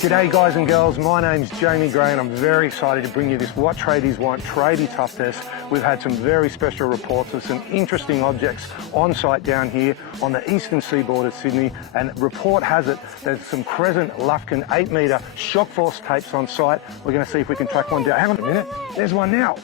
G'day guys and girls, my name's Jamie Gray and I'm very excited to bring you this What Tradies Want Tradie Tough Test. We've had some very special reports of some interesting objects on site down here on the eastern seaboard of Sydney, and report has it there's some Crescent Lufkin 8-metre Shockforce tapes on site. We're going to see if we can track one down. Hang on a minute, there's one now.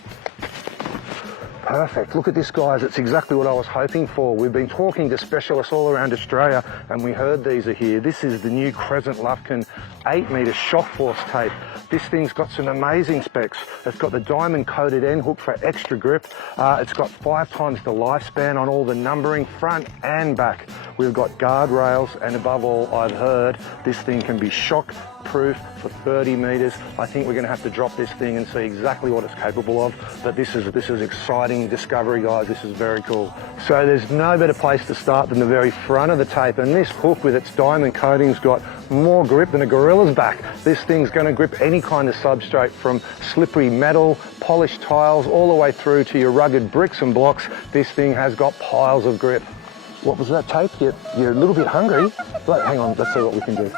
Perfect. Look at this, guys. It's exactly what I was hoping for. We've been talking to specialists all around Australia and we heard these are here. This is the new Crescent Lufkin 8-metre Shockforce tape. This thing's got some amazing specs. It's got the diamond coated end hook for extra grip. It's got 5 times the lifespan on all the numbering, front and back. We've got guardrails, and above all, I've heard this thing can be shock proof for 30 metres. I think we're going to have to drop this thing and see exactly what it's capable of. But this is exciting discovery, guys. This is very cool. So there's no better place to start than the very front of the tape, and this hook with its diamond coating's got more grip than a gorilla's back. This thing's going to grip any kind of substrate, from slippery metal, polished tiles, all the way through to your rugged bricks and blocks. This thing has got piles of grip. What was that, tape? You're a little bit hungry, but hang on, let's see what we can do.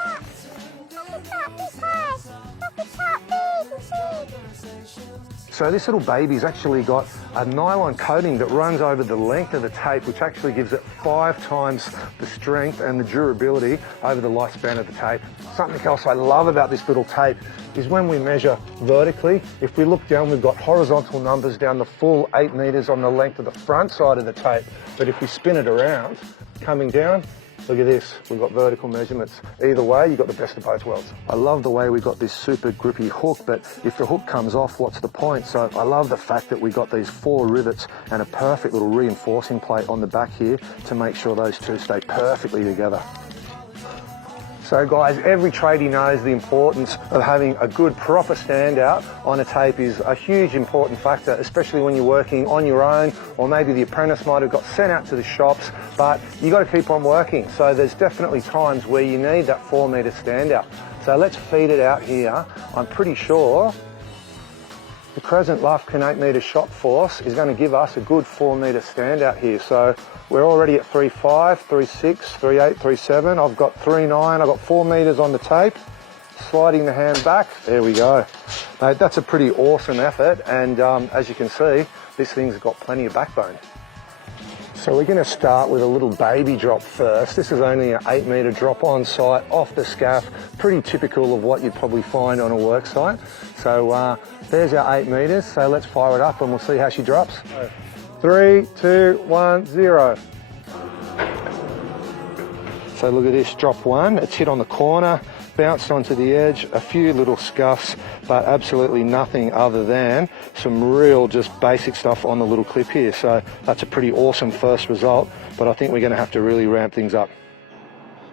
So this little baby's actually got a nylon coating that runs over the length of the tape, which actually gives it 5 times the strength and the durability over the lifespan of the tape. Something else I love about this little tape is when we measure vertically, if we look down, we've got horizontal numbers down the full 8 metres on the length of the front side of the tape. But if we spin it around, coming down, look at this, we've got vertical measurements. Either way, you've got the best of both worlds. I love the way we got this super grippy hook, but if the hook comes off, what's the point? So I love the fact that we got these 4 rivets and a perfect little reinforcing plate on the back here to make sure those two stay perfectly together. So guys, every tradie knows the importance of having a good proper standout on a tape is a huge important factor, especially when you're working on your own, or maybe the apprentice might have got sent out to the shops, but you got to keep on working. So there's definitely times where you need that 4-metre standout. So let's feed it out here. I'm pretty sure the Crescent Lufkin 8-metre Shockforce is going to give us a good 4-metre standout here. So we're already at 3.5, 3.6, 3.8, 3.7. I've got 3.9. I've got 4 metres on the tape. Sliding the hand back. There we go. Mate, that's a pretty awesome effort. And as you can see, this thing's got plenty of backbone. So we're going to start with a little baby drop first. This is only an 8-metre drop on site, off the scaff. Pretty typical of what you'd probably find on a work site. So there's our 8 metres. So let's fire it up and we'll see how she drops. 3, 2, 1, 0. So look at this, drop 1. It's hit on the corner, bounced onto the edge, a few little scuffs, but absolutely nothing other than some real just basic stuff on the little clip here. So that's a pretty awesome first result, but I think we're going to have to really ramp things up.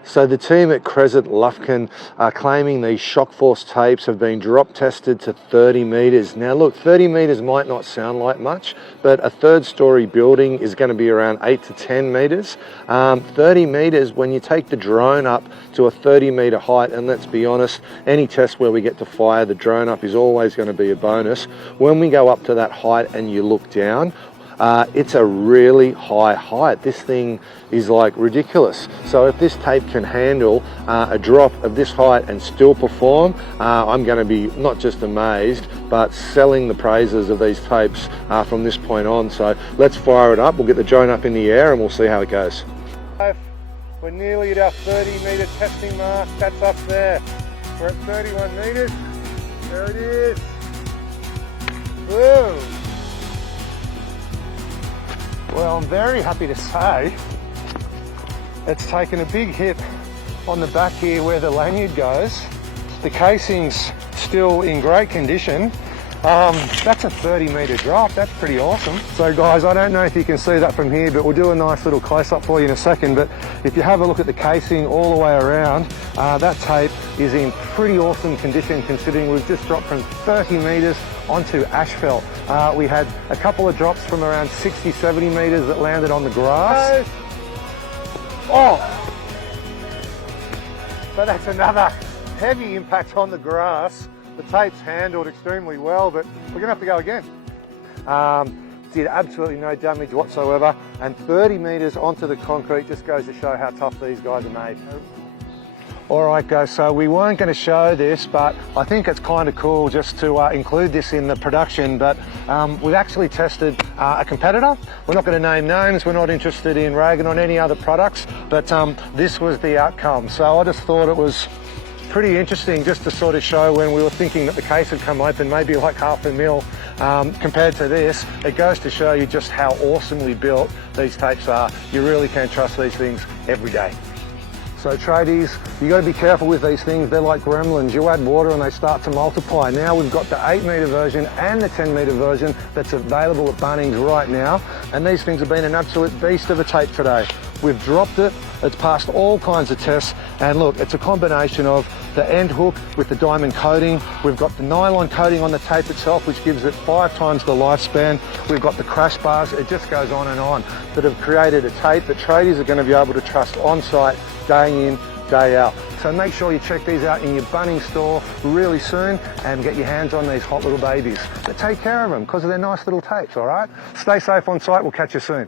So the team at Crescent Lufkin are claiming these Shockforce tapes have been drop tested to 30 metres. Now look, 30 metres might not sound like much, but a 3rd-storey building is going to be around 8 to 10 metres. 30 metres, when you take the drone up to a 30-metre height, and let's be honest, any test where we get to fire the drone up is always going to be a bonus. When we go up to that height and you look down, it's a really high height. This thing is like ridiculous. So if this tape can handle a drop of this height and still perform, I'm going to be not just amazed, but selling the praises of these tapes from this point on. So let's fire it up. We'll get the drone up in the air and we'll see how it goes. We're nearly at our 30-metre testing mark. That's up there. We're at 31 metres. There it is. Woo! Well, I'm very happy to say it's taken a big hit on the back here where the lanyard goes. The casing's still in great condition. That's a 30-metre drop. That's pretty awesome. So guys, I don't know if you can see that from here, but we'll do a nice little close-up for you in a second. But if you have a look at the casing all the way around, that tape is in pretty awesome condition, considering we've just dropped from 30 metres onto asphalt. We had a couple of drops from around 60, 70 metres that landed on the grass. Oh! So that's another heavy impact on the grass. The tape's handled extremely well, but we're going to have to go again. Did absolutely no damage whatsoever, and 30 metres onto the concrete just goes to show how tough these guys are made. All right guys, so we weren't going to show this, but I think it's kind of cool just to include this in the production, but we've actually tested a competitor. We're not going to name names, we're not interested in ragging on any other products, but this was the outcome. So I just thought it was pretty interesting just to sort of show when we were thinking that the case had come open, maybe like $500,000 compared to this. It goes to show you just how awesomely built these tapes are. You really can trust these things every day. So tradies, you got to be careful with these things. They're like gremlins. You add water and they start to multiply. Now we've got the 8-metre version and the 10-metre version that's available at Bunnings right now. And these things have been an absolute beast of a tape today. We've dropped it, it's passed all kinds of tests, and look, it's a combination of the end hook with the diamond coating. We've got the nylon coating on the tape itself, which gives it 5 times the lifespan. We've got the crash bars, it just goes on, that have created a tape that tradies are going to be able to trust on site, day in, day out. So make sure you check these out in your Bunnings store really soon and get your hands on these hot little babies. But take care of them because of their nice little tapes, all right? Stay safe on site, we'll catch you soon.